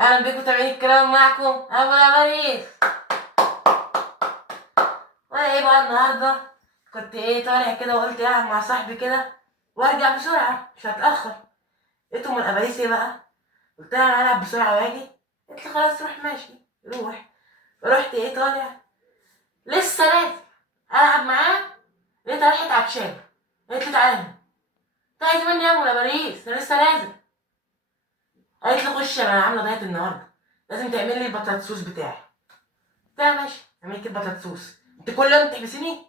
اهلا بيكم متابعين الكرام، معكم ابو العماريس. وانا بقى النهارده كنت طالع كده وقلت قاعد مع صاحبي كده وارجع بسرعه مش هتاخر. لقيت ام العماريس بقى، قلت لها انا هلعب بسرعه واجي. قلت لي خلاص روح ماشي روح. رحت طالع لسه نازل العب معاه، لقيتها راحت عطشانه. قالت لي تعالى، انت عايز مني يا ام العماريس؟ انا لسه نازل. قالت لي خش انا عامله دايت النهارده، لازم تعمل لي البطاطسوس بتاعي. قلت لها ماشي اعمل كده بطاطسوس. انت كل يوم تحبسيني؟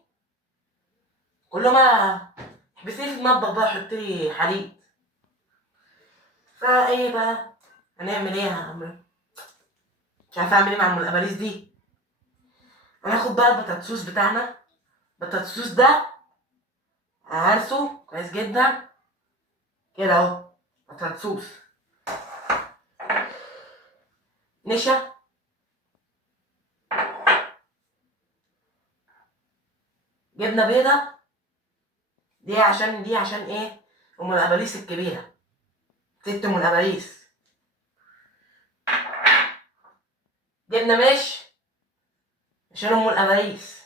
كل ما احبسيني في المطبخ بقى حط لي حديد. بقى هنعمل ايه يا عم؟ مش عارفه اعمل ايه مع ام الاباريس دي. هناخد بقى البطاطسوس بتاعنا. البطاطسوس ده هرسه كويس جدا كده اهو. بطاطسوس نشا، جبنه بيضه. دي عشان ايه؟ ام الاباريس الكبيره، ست ام الاباريس. جبنه مش عشان ام الاباريس.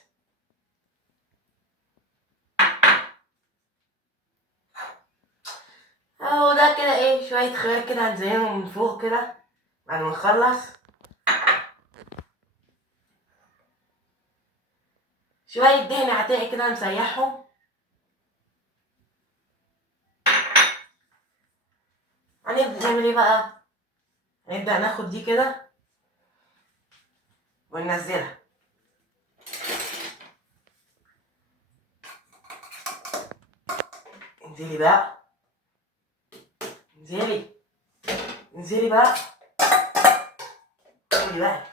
اهو ده كده شويه خيار كده هنزينهم من فوق كده بعد ما نخلص. شويه دهن عتاقي كده نسيحهم. هنبدأ نعمل ايه بقى؟ هنبدأ ناخد دي كده وننزلها. انزلي بقى، انزلي انزلي بقى، انزلي بقى.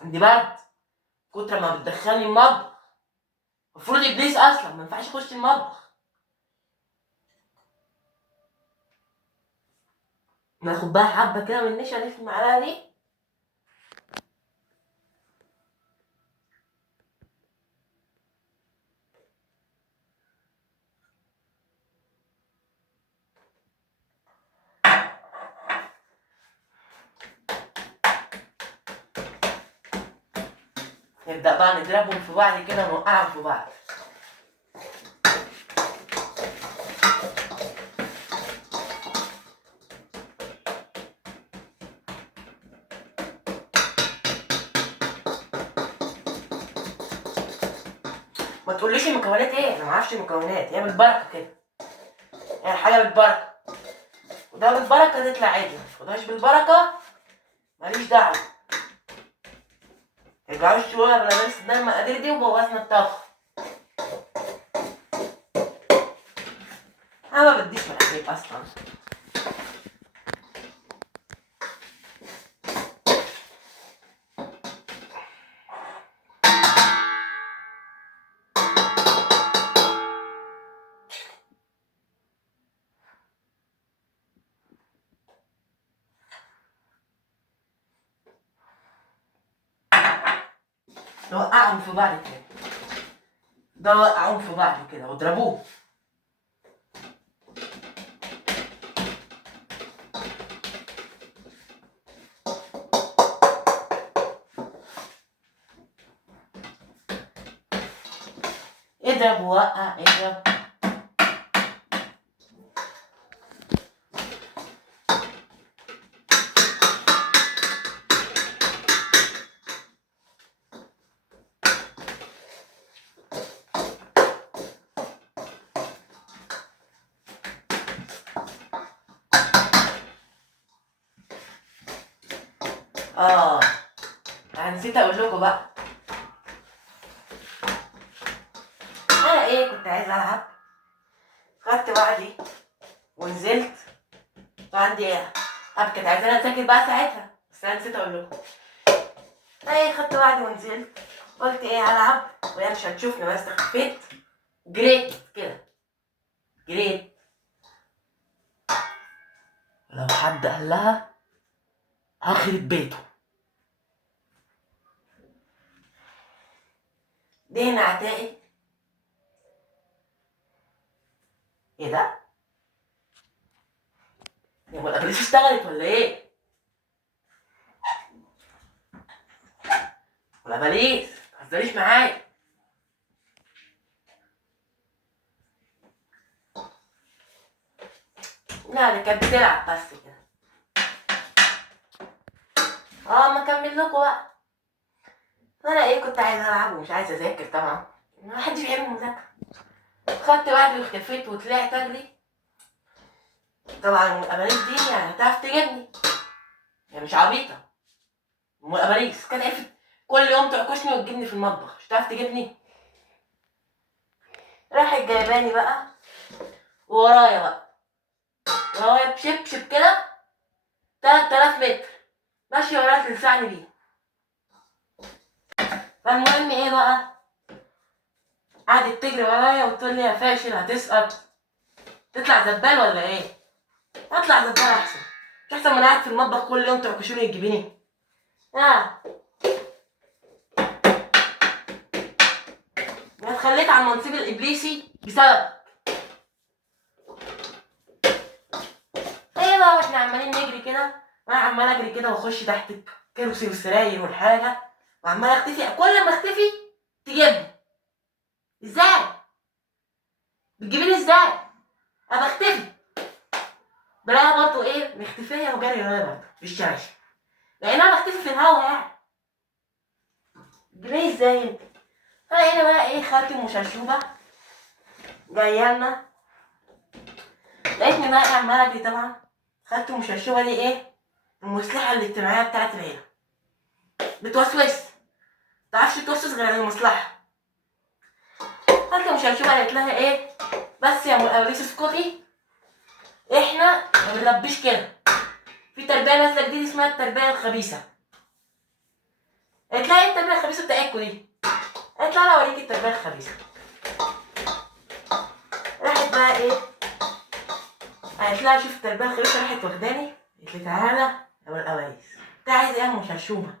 عندي برد، كتر ما بتدخلني المطبخ. المفروض ابليس اصلا ما ينفعش اخش المطبخ. ناخد بقى حبه كده من النشا اللي في المعلقه دي. نبدأ بقى نضربهم في بعض كده ونوقعهم في بعض. ما تقوليش المكونات ايه، انا ما اعرفش المكونات، هي بالبركه كده. هي الحاجه بالبركه، وده بالبركه تطلع عادي، ما تاخدهاش بالبركه ماليش دعوه. مترجعوش تقولوا انا بس ده المقادير دي وبوظنا الطبخ. انا ما بديش مقادير اصلا. نوقعهم في بعض كده، ده وقعهم في بعض كده واضربوه. اضرب ووقع اضرب. اه انا نسيت اقول لكم بقى. انا كنت عايزه العب، خدت بعضي ونزلت. وعندي اب كانت عايزاني اذاكر بقى ساعتها، بس انا نسيت اقول لكم. خدت بعضي ونزلت، قلت هلعب وهي مش هتشوفني، بس خفيت جريت كده جريت. لو حد قال لها هخرب بيته. دهن عتاقي ايه ده؟ يا ام الابريس اشتغلت ولا ايه؟ ولا باريس متهزريش معايا. لا دي كانت بتلعب بس كده. ما اكمل لكم بقى. انا ايه كنت عايزه العب ومش عايزه اذاكر طبعا، ما حدش بيحب المذاكره. خدت بعضي واختفيت وطلعت اجري. طبعا الاباريس دي يعني هتعرف تجيبني، يعني مش عبيطه. الاباريس كانت عرفت كل يوم تعكشني وتجيبني في المطبخ، مش هتعرف تجيبني. راحت جايباني بقى ورايا بقى، ورايا بشبشب كده 3000 متر ماشيه ورايا تلسعني بيه. فالمهم ايه بقى، قعدت تجري ورايا وتقول لي يا فاشل هتسقط. تطلع زبال ولا ايه؟ اطلع زبال احسن، مش احسن من قاعد في المطبخ كل يوم تعكشوني تجيبيني. اه انا اتخليت عن منصب الابليسي بسبب ايه بقى. واحنا عمالين نجري كده، وانا عمال اجري كده واخش تحت الكرسي والسراير والحاجه، وعمال اختفي. كل ما اختفي تجيبني. ازاي بتجيبيني ازاي؟ انا بختفي بلاقيها برضه ايه مختفيه وجري ورايا برضه في الشاشه، لان انا بختفي في الهوا يعني. بتجيبيني ازاي انت؟ فلقينا بقى ايه خالتي المشرشوبه جايه لنا، لقيتني بقى إيه عماله اجري. طبعا خالتي المشرشوبه دي ايه، المصلحه الاجتماعيه بتاعت العيله، بتوسوس متعرفش توسوس غير المصلحه. خالتي المشرشوبه قالت لها ايه، بس يا ام القواريس اسكتي، احنا ما بنربيش كده، في تربيه نازله جديد اسمها التربيه الخبيثه. قالت لها ايه التربيه الخبيثه بتاعتكوا دي؟ قالت لها انا اوريكي التربيه الخبيثه. راحت بقى ايه، قالت لها شوف التربيه الخبيثه، راحت واخداني قالت لي تعالى يا ام القواريس. انت عايزه ايه يا ام مشرشوبه؟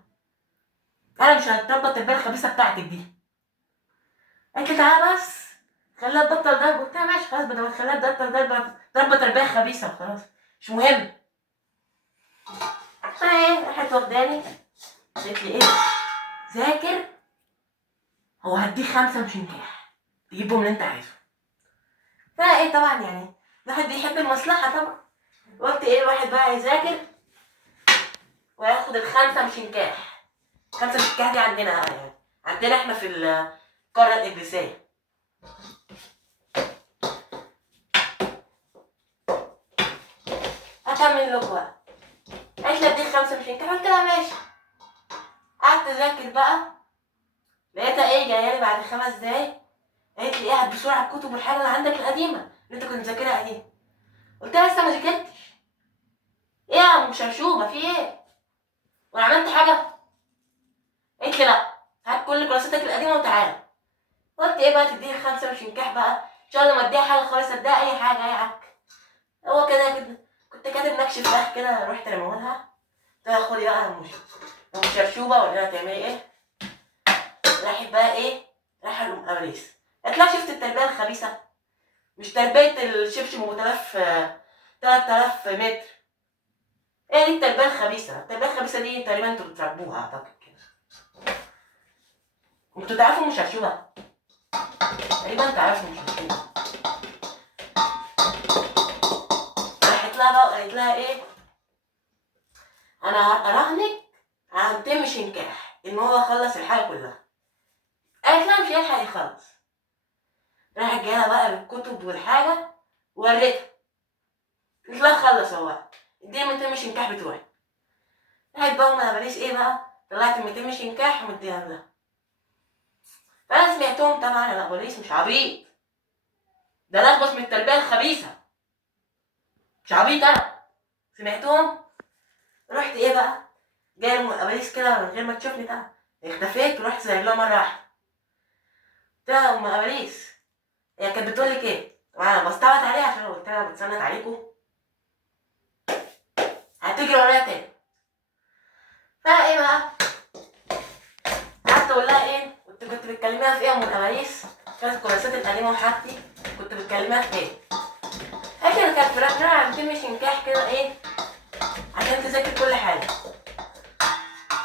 انا مش هتربى التربيه الخبيثه بتاعتك دي. قالت لي تعالى بس خليها تبطل ضرب. قلت لها ماشي خلاص، بدل ما تخليها تبطل ضرب تربى تربيه خبيثه وخلاص، مش مهم. فايه راحت واخداني قالت لي ايه، ذاكر هو هديك 5 مش نجاح تجيبهم اللي انت عايزه. فايه طبعا يعني الواحد بيحب المصلحه طبعا، قلت ايه الواحد بقى يذاكر وياخد ال5 مش نجاح. 5 مش نجاح دي عندنا يعني، عندنا احنا في القاره الابليسيه. اكمل لكم بقى. قالت لي اديك 5 مش نجاح، قلت لها ماشي. قعدت اذاكر بقى، لقيتها ايه جايه لي بعد 5 دقايق، قالت لي ايه بسرعه الكتب والحاجه اللي عندك القديمه اللي انت كنت مذاكرها قديمه. قلت لها لسه ما ذاكرتش. ايه يا ام شرشوبه في ايه؟ وانا عملت حاجه؟ قالت لي لا، هات كل كراساتك القديمه وتعالى. قلت ايه بقى تديني 5 مش نجاح بقى، ان شاء الله ما اديها حاجه خالص، اديها اي حاجه يا عك. هو كده كنت كاتب نكش فراخ كده، رحت رمولها. قلت لها خدي بقى يا ام شرشوبه وقلت لها تعملي ايه. راحت بقى ايه، رايحه لام قواريس قالت لها شفت التربيه الخبيثه، مش تربيه الشبشب ابو 3000 متر. ايه دي التربيه الخبيثه؟ التربيه الخبيثه دي تقريبا انتوا بتربوها اعتقد كده. انتوا تعرفوا مشرشوبه؟ تقريبا تعرفوا مشرشوبه. راحت لها بقى قالت لها ايه، انا اراهنك على 200 مش نكاح ان هو يخلص الحاجه كلها. قالت لها مش هيلحق يخلص. راحت جايه بقى بالكتب والحاجه ووريتها، قلت لها خلص اهو، اديني 200 مش نكاح بتوعي. راحت بقى ما بلاش ايه بقى، طلعت 200 مش نكاح ومديها لها. فانا سمعتهم طبعا، انا بوليس مش عبيط، ده انا اخبص من التربيه الخبيثه، مش عبيط انا. سمعتهم، رحت ايه بقى جايه ام كده من غير ما تشوفني طبعا، اختفيت ورحت زي لها مره واحده. قلت لها ام اباليس، هي كانت بتقول لك ايه؟ طبعا انا بستعبط عليها عشان قلت لها بتسند عليكم، هتجري ورايا تاني. فايه بقى، قعدت اقول لها ايه، كنت بتكلميها في ايه يا ام اباليس؟ كانت الكراسات القديمه وحاجتي كنت بتكلميها في ايه؟ كانت مركنة على 200 شنكاح كده ايه عشان تذاكر كل حاجة.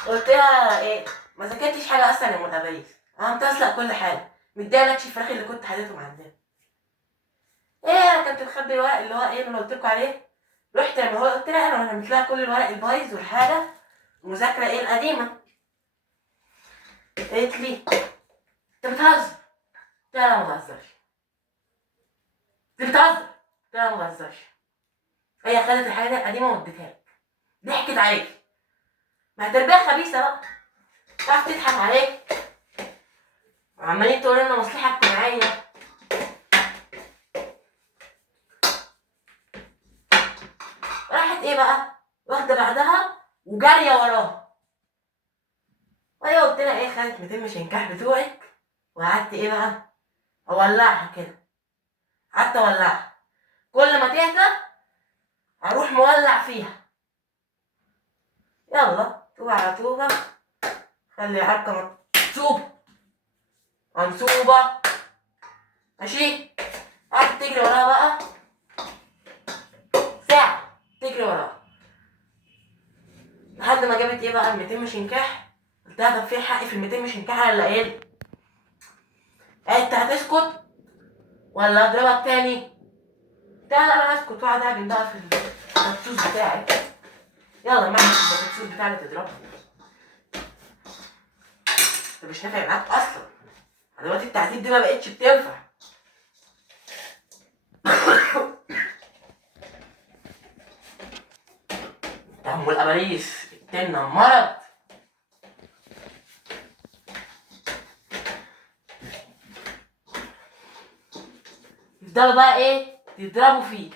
قلت لها ايه ما ذاكرتش حاجة اصلا يا ام الاباريس، انا متسلق كل حاجة، مديها لكش الفراخ اللي كنت حديتهم عندنا. ايه انا كنت مخبي الورق اللي هو ايه اللي قلت لكم عليه. رحت لما هو قلت لها انا رميت لها كل الورق البايظ والحاجة المذاكرة ايه القديمة. قالت لي انت بتهزر؟ قلت لها لا ما بهزرش. انت بتهزر؟ قلت لها ما بهزرش. هي خدت الحاجات القديمة واديتها لك، ضحكت عليك. ما هي تربية خبيثة بقى، تعرف تضحك عليك وعمالين تقول لنا مصلحة اجتماعية. راحت ايه بقى واخدة بعدها وجارية وراها. وهي قلت لها ايه خدت 200 شنكاح بتوعك وقعدت ايه بقى اولعها كده. قعدت اولعها كل ما تهدى اروح مولع فيها. يلا طوبة على طوبة خلي عركة منصوبة منصوبة ماشي. قعدت تجري وراها بقى ساعة تجري وراها لحد ما جابت ايه بقى ال 200 شنكاح. قلت لها طب في حقي في ال 200 شنكاح ولا ايه؟ قالت هتسكت ولا اضربك تاني؟ قلت لها لا انا هسكت واقعد اعجن بقى في البطاطس بتاعي. يلا معاك البطاطس بتاعي اللي تضربها. انت مش نافع معاك اصلا دلوقتي، التعذيب دي ما بقتش بتنفع. يا ام الاباريس التنة مرض. يفضلوا بقى ايه يضربوا فيه.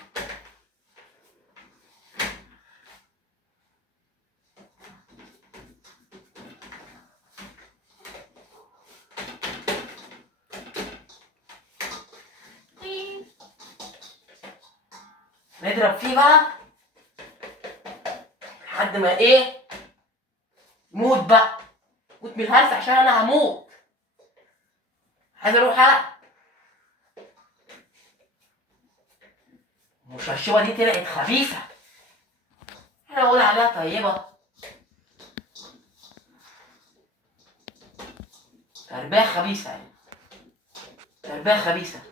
نضرب فيه بقى لحد ما ايه موت بقى، موت من الهلس عشان انا هموت. عايز اروح العب. المشرشبه دي طلعت خبيثه، احنا نقول عليها طيبه. تربيه خبيثه يعني، تربيه خبيثه.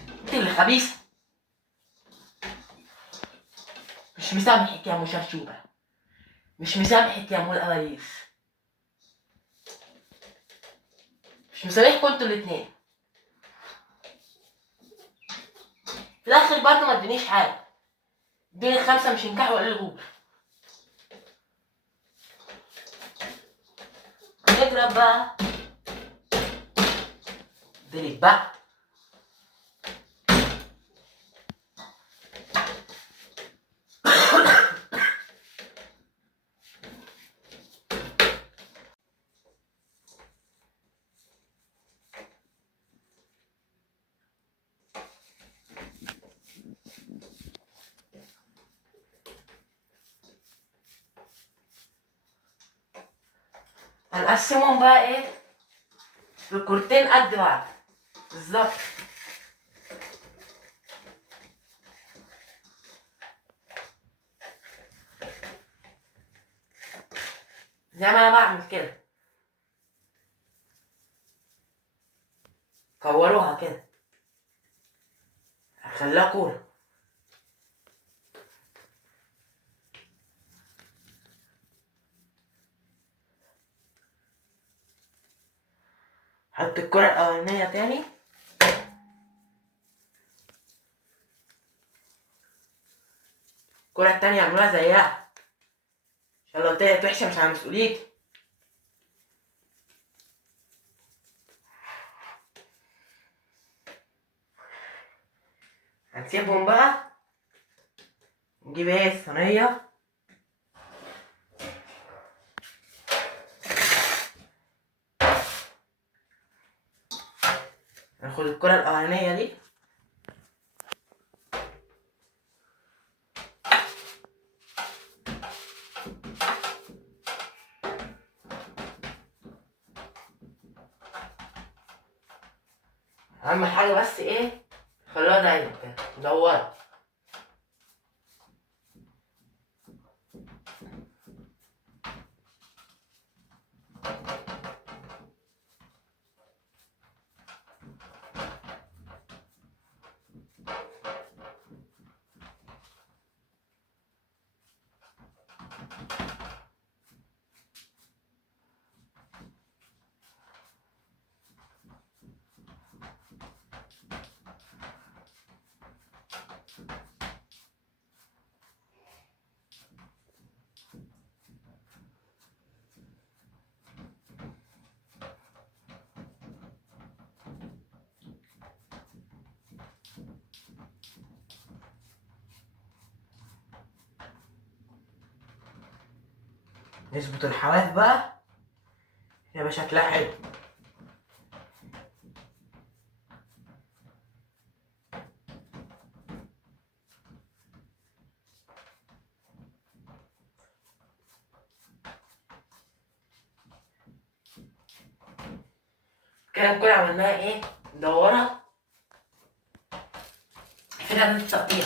انت اللي خبيثه. مش مسامحك يا مشرشوبه، مش مسامحك يا ام الاباريس، مش مسامحكوا انتوا الاتنين. في الاخر برضه ما ادونيش حاجه، ادوني 5 مش نكاح ولا الغول. نضرب بقى ضرب بقى. هنقسمهم بقى ايه لكورتين قد بعض بالظبط. زي ما انا بعمل كده، كوروها كده هخليها كورة. حط الكرة الأولانية تاني، الكرة التانية اعملوها زيها عشان لو طلعت وحشة مش على مسؤوليتي. هنسيبهم بقى، نجيب ايه الصينية ناخد الكرة الأولانية دي أهم حاجة بس ايه خلوها دايما كده مدورة. نظبط الحواف بقى يبقى شكلها حلو. كده نكون عملناها ايه، ندورها في عدد التقطيع.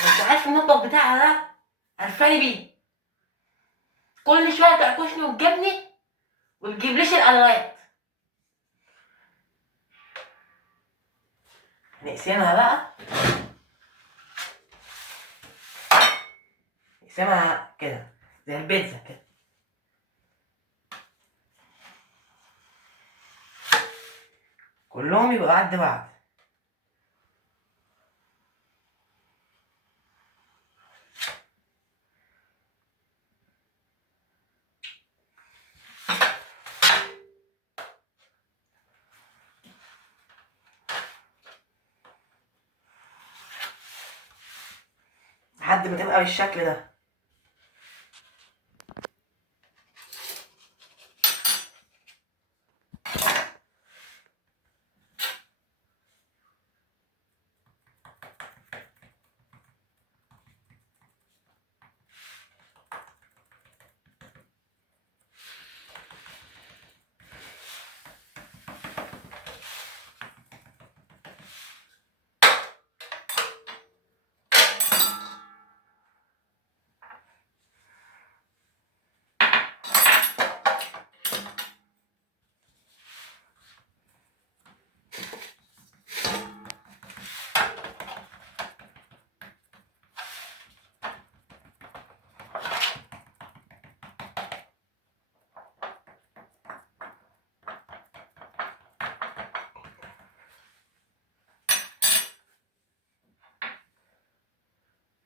انت عارف المطبخ بتاعها ده قرفاني بيه، كل شويه تعكشني وتجيبني وتجيبليش الادوات. نقسمها بقى، نقسمها كده زي البيتزا كده، كلهم يبقوا قد بعض. لحد ما تبقى بالشكل ده.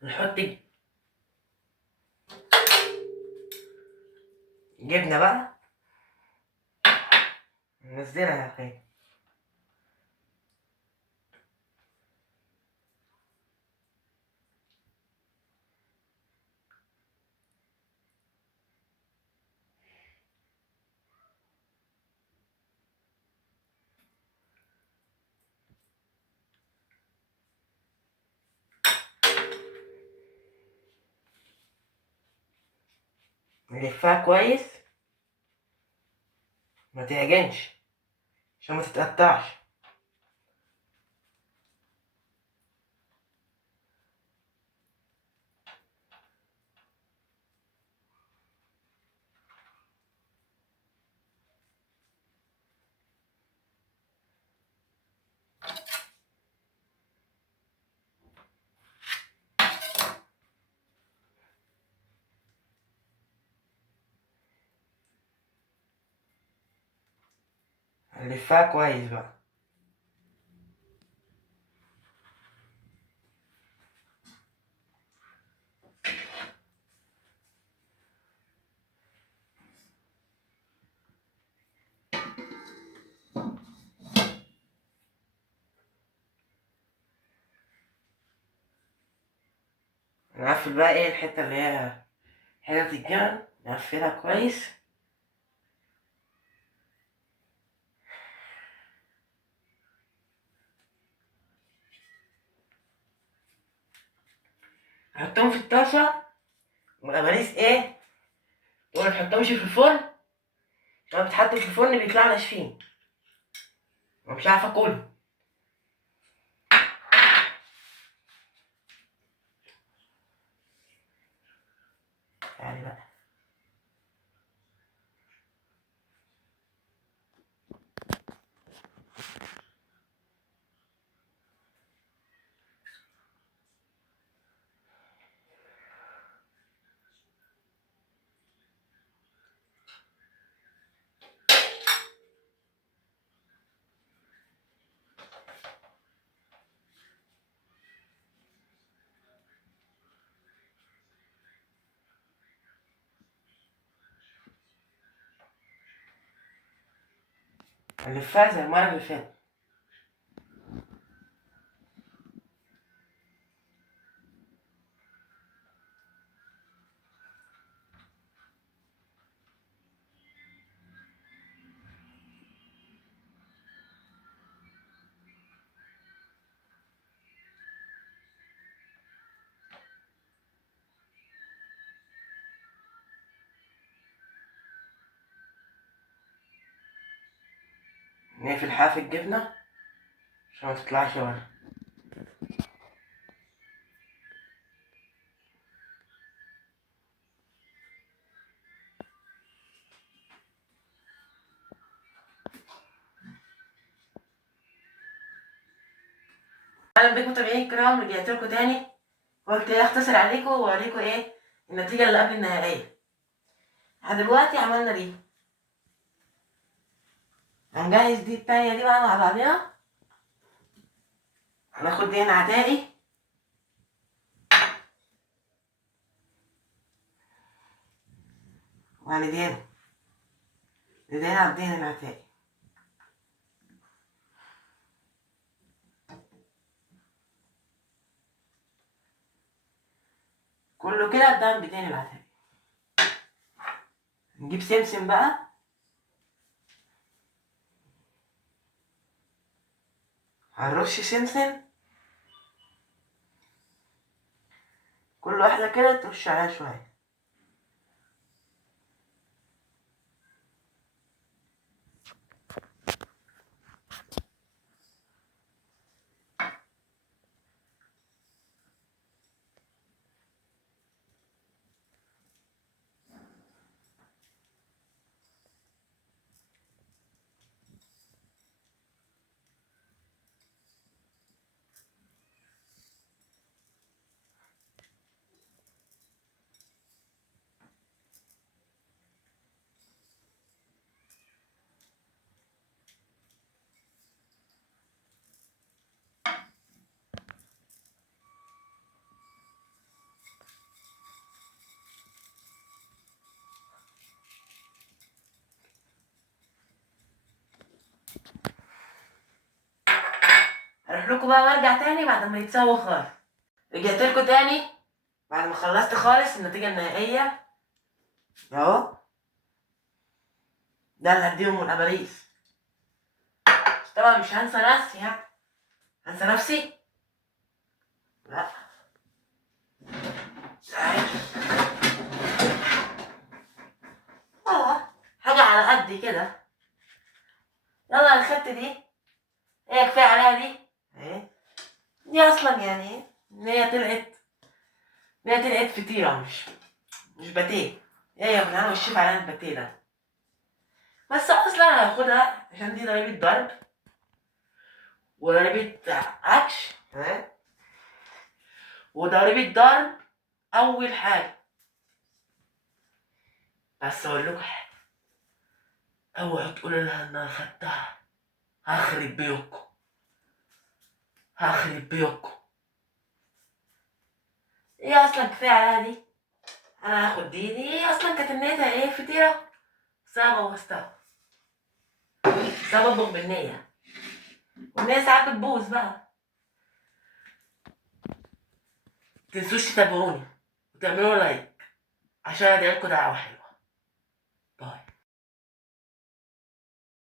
نحط جبنة بقى، ننزلها يا اخي. نلفها كويس، ما تعجنش عشان ما تتقطعش. نلفها كويس بقى. نقفل بقى ايه الحتة اللي هي حتة الجبن، نقفلها كويس. نحطهم في الطاسة ومقابليس ايه، وما نحطهمش في الفرن عشان بتحط في الفرن بيطلع ناشفين ومش عارفة اكلهم. يعني بقى هنلفها زي المرة اللي فاتت. نقفل حاف الجبنة عشان ما تطلعش بره. اهلا بكم متابعين الكرام، رجعت لكم تاني. قلت ايه اختصر عليكم واوريكم ايه النتيجة اللي قبل النهائية. احنا دلوقتي عملنا دي، هنجهز دي التانية دي بقى مع بعضنا. هناخد دي هنا عتائي، وهندهنها ندهنها بدهن العتائي. كله كده قدام بدهن العتائي. نجيب سمسم بقى، هنرش سمسم كل واحدة كده ترش عليها شوية. هروح لكم بقى وارجع تاني بعد ما يتسوى خالص. رجعت لكم تاني بعد ما خلصت خالص النتيجة النهائية اهو. ده اللي هديهم من اباريس. بس طبعا مش هنسى نفسي، هنسى نفسي؟ لا، ساعد حاجة على قدي كده. يلا انا خدت دي، هي كفاية عليها دي اهي. دي اصلا يعني ان هي طلعت فطيرة، مش باتيه. هي من انا والشيف عليها الباتيه ده. بس اصلا انا هاخدها عشان دي ضريبة ضرب وضريبة عكش، تمام، وضريبة ضرب اول حاجة. بس اقول لكم حاجة، اوعوا تقولوا لها ان انا خدتها، هخرب بيوتكم هخرب بيوتكم. هي اصلا كفاية عليها دي. انا هاخد دي اصلا كانت نيتها ايه فطيرة، بس انا بوظتها. بس انا بطبخ بالنية، والنية ساعات بتبوظ بقى. متنسوش تتابعوني وتعملوا لايك عشان ادعيلكوا دعوة حلوة.